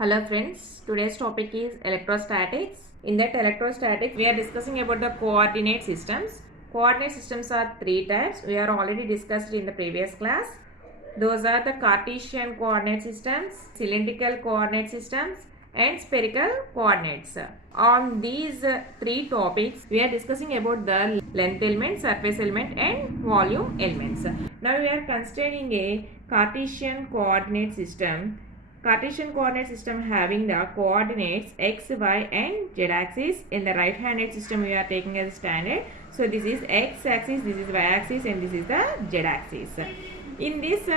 Hello friends, today's topic is electrostatics. In that electrostatics, we are discussing about the coordinate systems. Coordinate systems are three types. We are already discussed in the previous class. Those are the Cartesian coordinate systems, cylindrical coordinate systems and spherical coordinates. On these three topics, we are discussing about the length element, surface element and volume elements. Now we are considering a Cartesian coordinate system. Cartesian coordinate system having the coordinates x, y and z axis. In the right handed system we are taking as standard. So this is x axis, this is y axis and this is the z axis. In this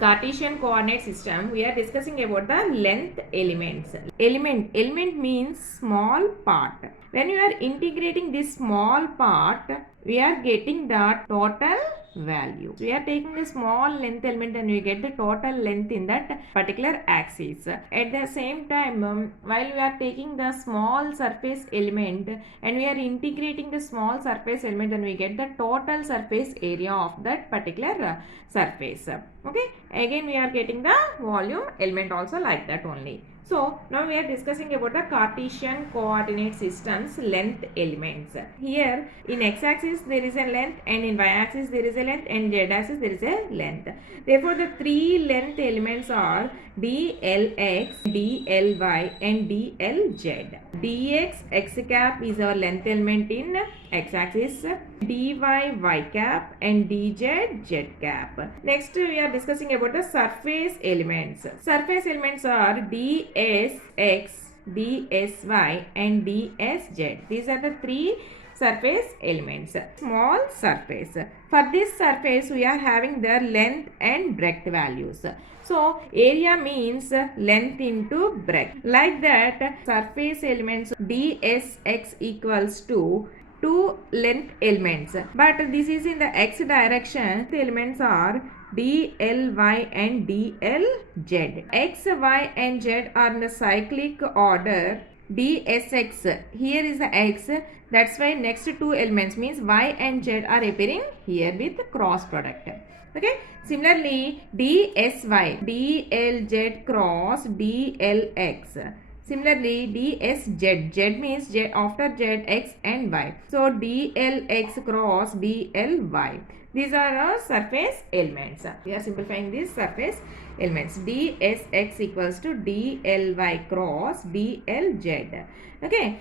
Cartesian coordinate system we are discussing about the length elements. Element means small part. When you are integrating this small part, we are getting the total value. We are taking a small length element and we get the total length in that particular axis. At the same time, while we are taking the small surface element and we are integrating the small surface element and we get the total surface area of that particular surface. Okay, again we are getting the volume element also like that only. So now we are discussing about the Cartesian coordinate systems length elements. Here in x-axis there is a length and in y-axis there is a length and z-axis there is a length. Therefore the three length elements are dlx, dly and dlz. dx x cap is our length element in x-axis, dy y cap and dz z cap. Next we are discussing about the surface elements. Surface elements are dsx, dsy and dsz. These are the three surface elements. Small surface. For this surface we are having the length and breadth values. So area means length into breadth. Like that surface elements dsx equals to two length elements, but this is in the x direction. The elements are dly and dlz. X, y and z are in the cyclic order. dsx, here is the x, that's why next two elements means y and z are appearing here with cross product. Okay, similarly dsy, dlz cross dlx. Similarly, dsz, z means z after z, x and y. So, dlx cross dly. These are our surface elements. We are simplifying these surface elements. dsx equals to dly cross dlz. Okay,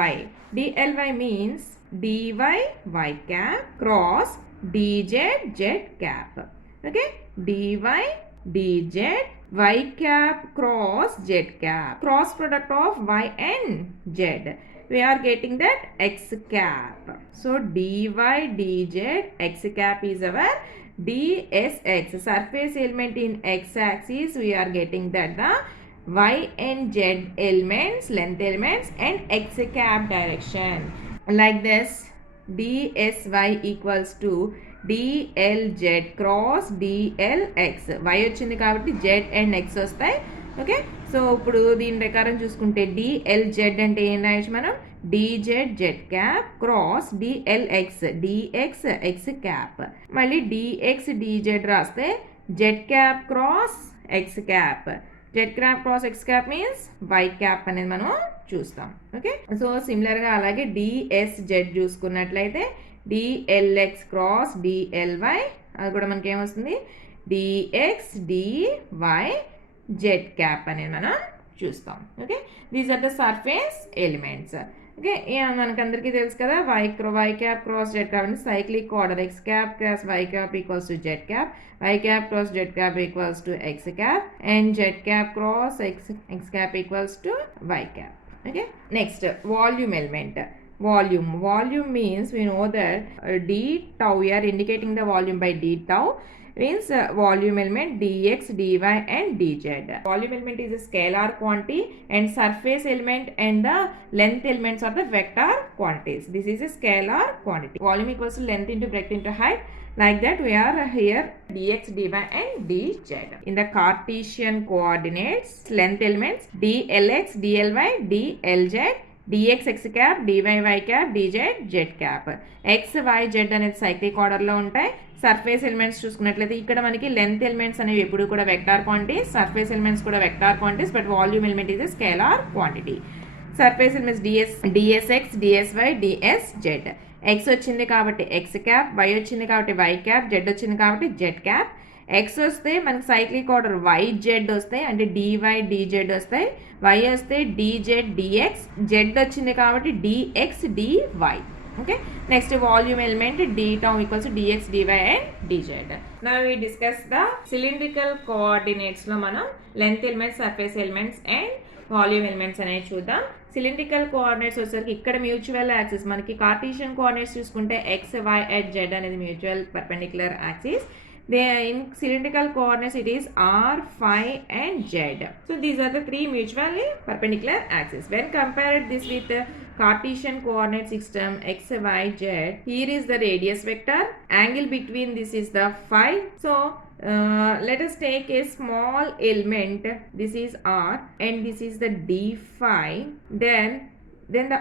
dly means dy y cap cross dz z cap. Okay, dy dz y cap cross z cap, cross product of y and z, we are getting that x cap. So dy dz x cap is our dsx, surface element in x axis. We are getting that the y and z elements, length elements and x cap direction. Like this, dsy equals to dlz cross dlx. y వచ్చింది కాబట్టి z and x వస్తాయి. Okay, so ఇప్పుడు దీని ప్రకారం చూసుకుంటే dlz అంటే ఏం రాయొచ్చు మనం, dz z cap cross dlx dx x cap. మళ్ళీ dx dz రాస్తే z cap cross x cap. z cap cross x cap means y cap అనేది మనం చూస్తాం. ఓకే, సో సిమిలర్గా అలాగే dsz చూసుకున్నట్లయితే dlx cross dly, అది కూడా మనకి ఏమొస్తుంది dx dy z cap అనేది మనం చూస్తాం. Okay, these are the surface elements. ఓకే, మనకు అందరికీ తెలుసు కదా y cap cross z cap అంటే cyclic order. x cap cross y cap equals to z cap, y cap cross z cap equals to x cap and z cap cross x cap equals to y cap. Okay, next volume element. Volume means we know that d tau, we are indicating the volume by d tau, means volume element dx dy and dz. Volume element is a scalar quantity and surface element and the length elements are the vector quantities. This is a scalar quantity. Volume equals to length into breadth into height. Like that we are here dx dy and dz. In the Cartesian coordinates, length elements dlx dly dlz, dx x cap, dy y cap, dz z cap. x y z అనేది cyclic ఆర్డర్లో ఉంటాయి. Surface elements చూసుకున్నట్లయితే ఇక్కడ మనకి length elements అనేవి ఎప్పుడు కూడా vector quantities, surface elements కూడా vector quantities, but volume element is a scalar quantity. Surface elements d s x, d s y, d s z. X వచ్చింది కాబట్టి ఎక్స్ క్యాప్, వై వచ్చింది కాబట్టి వై క్యాప్, జెడ్ వచ్చింది కాబట్టి జెడ్ క్యాప్. ఎక్స్ వస్తే మనకి సైక్లిక్ ఆర్డర్ వై జెడ్ వస్తాయి, అంటే డివై డిజెడ్ వస్తాయి. వై వస్తే డిజెడ్ డిఎక్స్, జెడ్ వచ్చింది కాబట్టి d x d y. Okay, next volume element d tau equals d x d y and d z. Now we discuss the cylindrical coordinates లో మనం length elements, surface elements and volume elements అనేవి చూద్దాం. Cylindrical coordinates వచ్చేసరికి ఇక్కడ mutual axis, మనకి Cartesian coordinates చూసుకుంటే x y and z అనేది mutual perpendicular axis. In cylindrical coordinates it is r, phi and z. So these are the three mutually perpendicular axes. When compared this with the Cartesian coordinate system x, y, z, here is the radius vector, angle between this is the phi. So let us take a small element, this is r and this is the d phi. Then the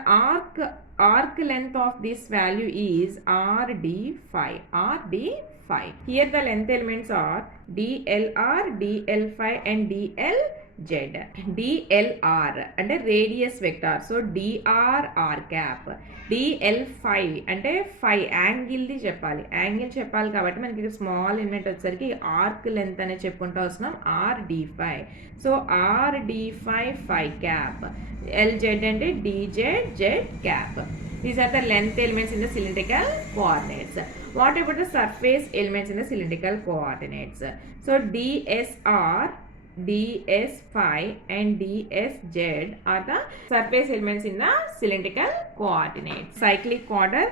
arc length of this value is r d phi, r d phi. Here the length elements are dlr, dl phi and dlz. dlr అంటే radius vector, so dr r cap. dl phi అంటే phi angle the చెప్పాలి, angle చెప్పాలి కాబట్టి మనకి small element వచ్చేసరికి arc length అనేది చెప్పుకుంటూ వస్తున్నాం r d phi. So r d phi phi cap, lz అంటే dz z cap. These are the length elements in the cylindrical coordinates. What about the surface elements in the cylindrical coordinates? So DSR, ds phi and dsz are the surface elements in the cylindrical coordinates. Cyclic order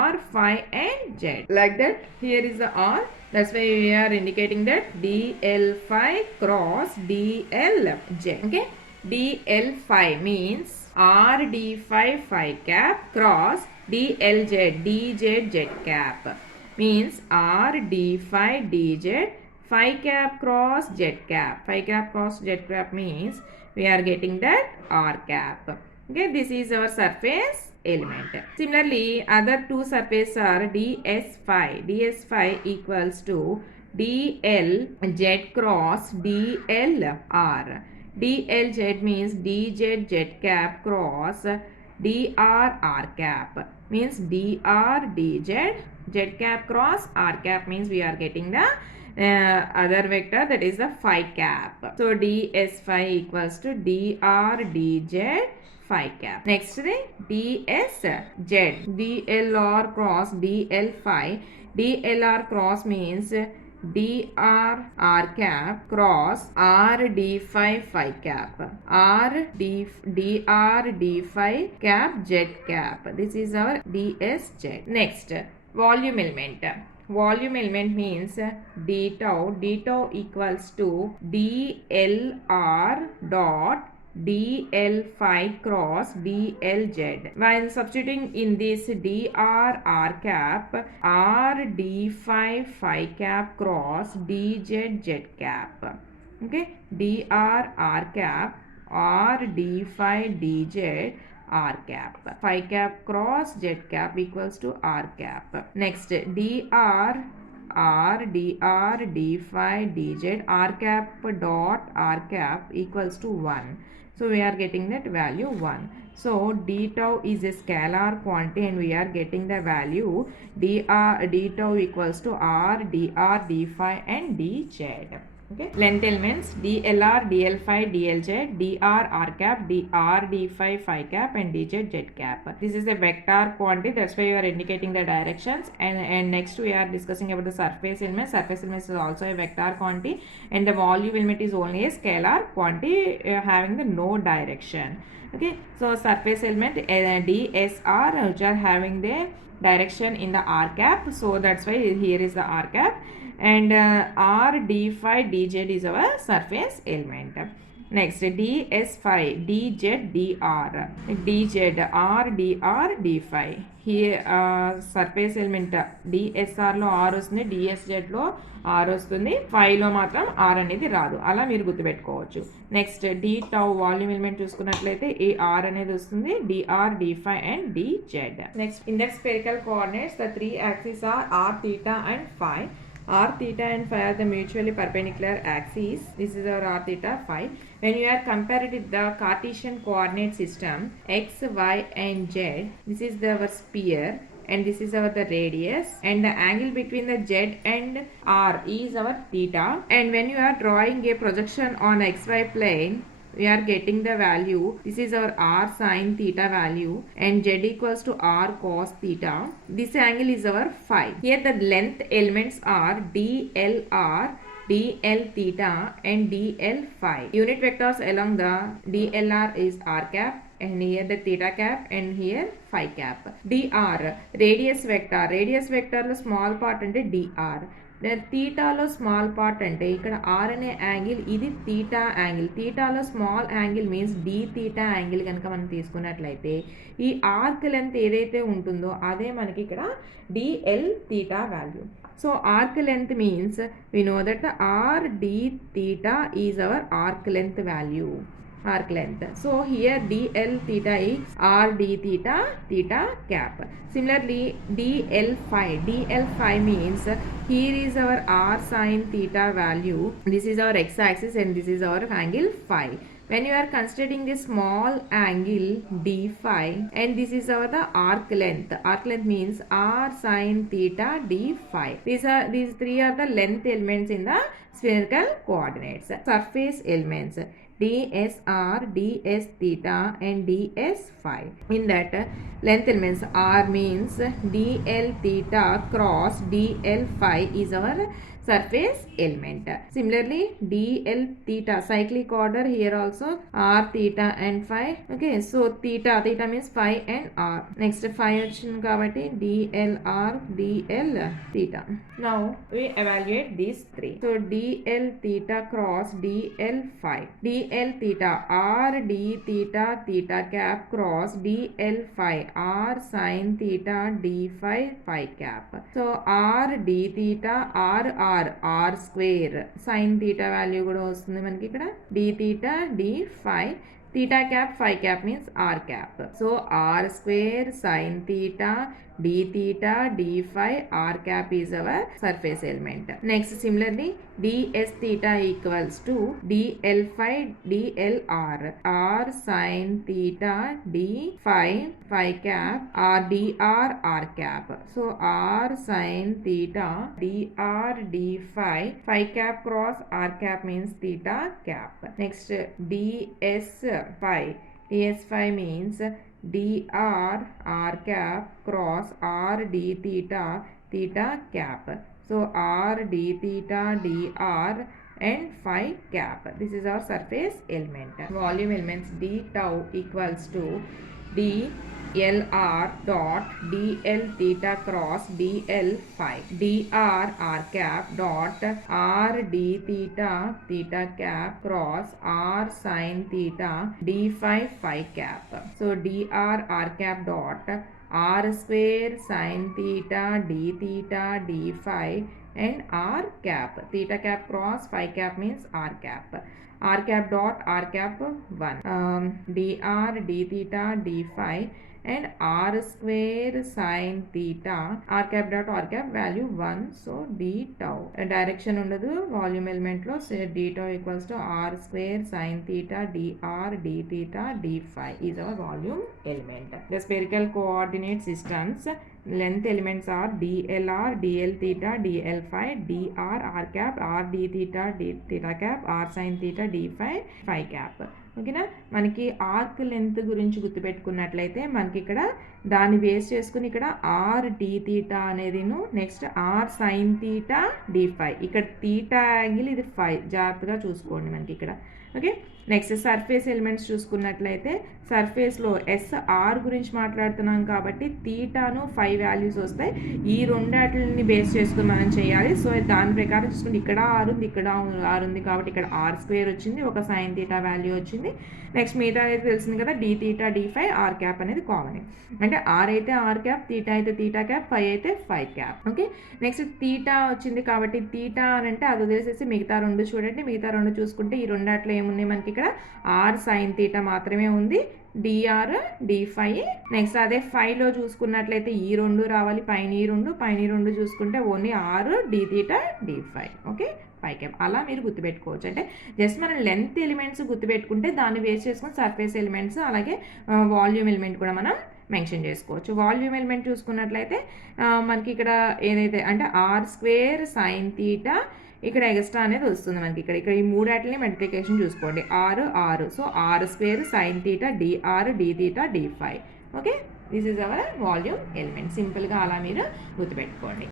r, phi and z. Like that, here is the r. That's why we are indicating that dl phi cross dlz. Okay, dl phi means r d phi phi cap cross dlz dz cap, means r d phi dz phi cap cross z cap. Phi cap cross z cap means we are getting that r cap. Okay, this is our surface element. Similarly, other two surfaces are ds phi. ds phi equals to dlz cross dlr. dlz means dz z cap cross dr r cap, means dr dz z cap cross r cap, means we are getting the other vector, that is the phi cap. So ds phi equals to dr dz phi cap. Next thing, dsz, dlr cross dl phi. dlr cross means dr r cap cross r d phi phi cap, r dr d phi cap z cap. This is our dsz. Next, volume element. Volume element means d tau equals to dlr dot dl phi cross dlz. While substituting in this dr r cap, r d phi phi cap cross dz z cap. Okay, dr r cap r d phi dz r cap. Phi cap cross z cap equals to r cap. Next, dr r dr d phi dz r cap dot r cap equals to 1. So we are getting that value 1. So d tau is a scalar quantity and we are getting the value d tau equals to r dr d phi and dz. Okay, length elements dlr, dl phi, dlz, dr r cap, dr d phi phi cap and dz z cap. This is a vector quantity, that's why you are indicating the directions. And next we are discussing about the surface element. Surface element is also a vector quantity and the volume element is only a scalar quantity having the no direction. Okay, so surface element dsr, which are having the direction in the r cap, so that's why here is the r cap. And r d phi dz is our surface element. Next ds phi dz dr, dz r dr d phi. Here surface element dsr లో r వస్తుంది, dsz లో r వస్తుంది, phi లో మాత్రం r అనేది రాదు. అలా మీరు గుర్తుపెట్టుకోవచ్చు. Next d tau volume element చూసుకున్నట్లయితే ఈ r అనేది వస్తుంది, dr d phi and dz. Next in that spherical coordinates the three axes are r theta and phi. R theta and phi are the mutually perpendicular axes. This is our r theta phi. When you are compared with the Cartesian coordinate system x, y and z, this is our sphere and this is our the radius, and the angle between the z and r is our theta. And when you are drawing a projection on xy plane, we are getting the value, this is our r sin theta value, and z equals to r cos theta. This angle is our phi. Here the length elements are dlr, dl theta and dl phi. Unit vectors along the dlr is r cap, and here the theta cap, and here phi cap. dr radius vector lo small part ante dr. థీటాలో small part అంటే ఇక్కడ r అనే angle, ఇది theta angle. థీటాలో small angle means d theta angle కనుక మనం తీసుకున్నట్లయితే ఈ ఆర్క్ లెంత్ ఏదైతే ఉంటుందో అదే మనకి ఇక్కడ dl theta value. So arc length means we know that r d theta is our arc length value. Arc length. So here dl theta is r d theta, theta cap. Similarly dl phi means here is our r sin theta value, this is our x axis and this is our angle phi. When you are considering this small angle d phi, and this is our the arc length. Arc length means r sin theta d phi. These three are the length elements in the spherical coordinates. Surface elements dsr, ds theta and ds phi. In that length elements, r means dl theta cross dl phi is our surface element. Similarly dl theta, cyclic order, here also r theta and phi. Okay, so theta means phi and r. Next phi వచ్చింది కాబట్టి dl r, dl theta. Now we evaluate these three. So dl theta cross dl phi, dl theta r d theta theta cap cross dl phi r sin theta d phi phi cap. So r d theta r r square sin theta value కూడా వస్తుంది మనకి ఇక్కడ d theta d phi, theta cap phi cap means r cap. So r square sin theta d theta d phi r cap is our surface element. Next similarly ds theta equals to dl phi dl r, r sin theta d phi phi cap r dr r cap. So r sin theta dr d phi phi cap cross r cap means theta cap. Next ds phi means dr r cap cross r d theta theta cap. So r d theta dr and phi cap. This is our surface element. Volume elements d tau equals to dlr dot dl theta cross dl phi, dr r cap dot r d theta theta cap cross r sin theta d phi phi cap. So dr r cap dot r square sin theta d theta d phi and r cap. Theta cap cross phi cap means r cap. R cap dot r cap 1, dr d theta d phi and r square sin theta r cap dot r cap value 1. So d tau direction ఉండదు volume element లో. d tau equals to r square sin theta dr d theta d phi is our volume element. The spherical coordinate systems length elements are dlr, dl theta, dl phi, dr r cap, r d theta d theta cap, r sin theta d phi phi cap. ఓకేనా, మనకి arc length గురించి గుర్తుపెట్టుకున్నట్లయితే మనకి ఇక్కడ దాన్ని base చేసుకుని ఇక్కడ r d theta అనేదిను, next r sine theta d phi. ఇక్కడ థీటా యాంగిల్ ఇది ఫై, జాగ్రత్తగా చూసుకోండి మనకి ఇక్కడ. ఓకే, నెక్స్ట్ సర్ఫేస్ ఎలిమెంట్స్ చూసుకున్నట్లయితే సర్ఫేస్లో ఎస్ఆర్ గురించి మాట్లాడుతున్నాం కాబట్టి తీటాను 5 వాల్యూస్ వస్తాయి. ఈ రెండాటిని బేస్ చేసుకుని మనం చేయాలి. సో దాని ప్రకారం చూసుకుంటే ఇక్కడ ఆర్ ఉంది, ఇక్కడ ఆర్ ఉంది కాబట్టి ఇక్కడ ఆర్ స్క్వేర్ వచ్చింది, ఒక సైన్ తీటా వాల్యూ వచ్చింది. నెక్స్ట్ మిగతా అయితే తెలిసింది కదా, డి తీటా డి5 ఆర్ క్యాప్ అనేది కామన్. అంటే ఆర్ అయితే ఆర్ క్యాప్, తీటా అయితే తీటా క్యాప్, ఫై అయితే ఫై క్యాప్. ఓకే, నెక్స్ట్ తీటా వచ్చింది కాబట్టి తీటా అని అంటే అది వదిలేసేసి మిగతా రెండు చూడండి. మిగతా రెండు చూసుకుంటే ఈ రెండాట్లో ఏమున్నాయి మనకి ఇక్కడ ఆర్ సైన్ తీటా మాత్రమే ఉంది, డిఆర్ డి5. నెక్స్ట్ అదే 5లో చూసుకున్నట్లయితే ఈ రెండు రావాలి, పైన ఈ రెండు చూసుకుంటే ఓన్లీ ఆర్ డి తీటా డి5. Okay, phi cap. అలా మీరు గుర్తుపెట్టుకోవచ్చు. అంటే జస్ట్ మనం లెంత్ ఎలిమెంట్స్ గుర్తుపెట్టుకుంటే దాన్ని బేస్ చేసుకుని సర్ఫేస్ ఎలిమెంట్స్ అలాగే వాల్యూమ్ ఎలిమెంట్ కూడా మనం మెన్షన్ చేసుకోవచ్చు. వాల్యూమ్ ఎలిమెంట్ చూసుకున్నట్లయితే మనకి ఇక్కడ ఏదైతే అంటే ఆర్ స్క్వేర్ సైన్ తీటా, ఇక్కడ ఎక్స్ట్రా అనేది వస్తుంది మనకి. ఇక్కడ ఈ మూడాటిని మల్టిప్లికేషన్ చూసుకోండి, ఆరు. So r square sine theta d r d theta డి5. Okay, this is our volume element. సింపుల్గా అలా మీరు గుర్తుపెట్టుకోండి.